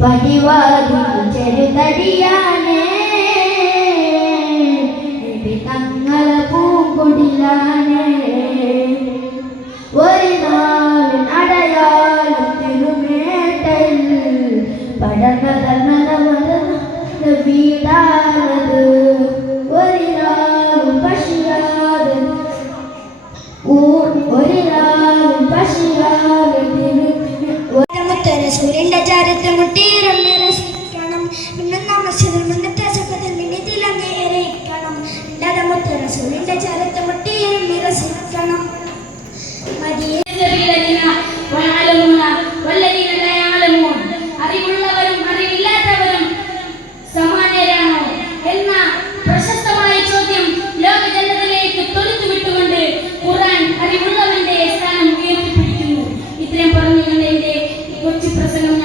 പടിവാതിൽ ചെറുതടിയാണ് തങ്ങളെ പൂങ്കൊടിലാണ് ഒരു നാളിൻ അടയാളം തിരുമേട്ടയിൽ പടർന്ന വീടാണത് ഒരു രാവും പശിയാതെ റസൂലിന്റെ ചാരത്തെ മുട്ടിയിറങ്ങി രസിക്കണം മിന്നുന്ന മസ്ജിദിൽ മുന്നത്തെ സഫത്തിൽ മിന്നിത്തിലങ്ങേറിക്കണം മുത്ത് റസൂലിന്റെ ചാരത്തെ മുട്ടിയിറങ്ങി രസിക്കണം അറിവുള്ളവരും അറിവില്ലാത്തവരും സമാനരാണോ എന്ന പ്രശസ്തമായ ചോദ്യം ലോക ജനതയിലേക്ക് തൊടുത്തുവിട്ടുകൊണ്ട് ഖുർആൻ അറിവുള്ളവന്റെ സ്ഥാനം ഉയർത്തിപ്പിടിക്കുന്നു. ഇത്രയും പറഞ്ഞുകൊണ്ട് എന്റെ കൊച്ചു പ്രസംഗം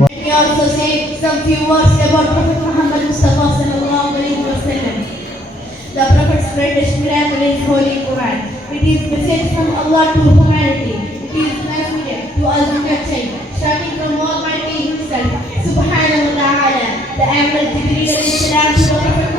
Let me also say some few words about Prophet Muhammad Mustafa sallallahu alaihi wasallam. The Prophet spread his miracle in Holy Quran. It is message from Allah to humanity. It is message to us mankind, starting from Almighty Himself, Subhanahu wa Taala. The Amal Jibreel alayhi salam to the Prophet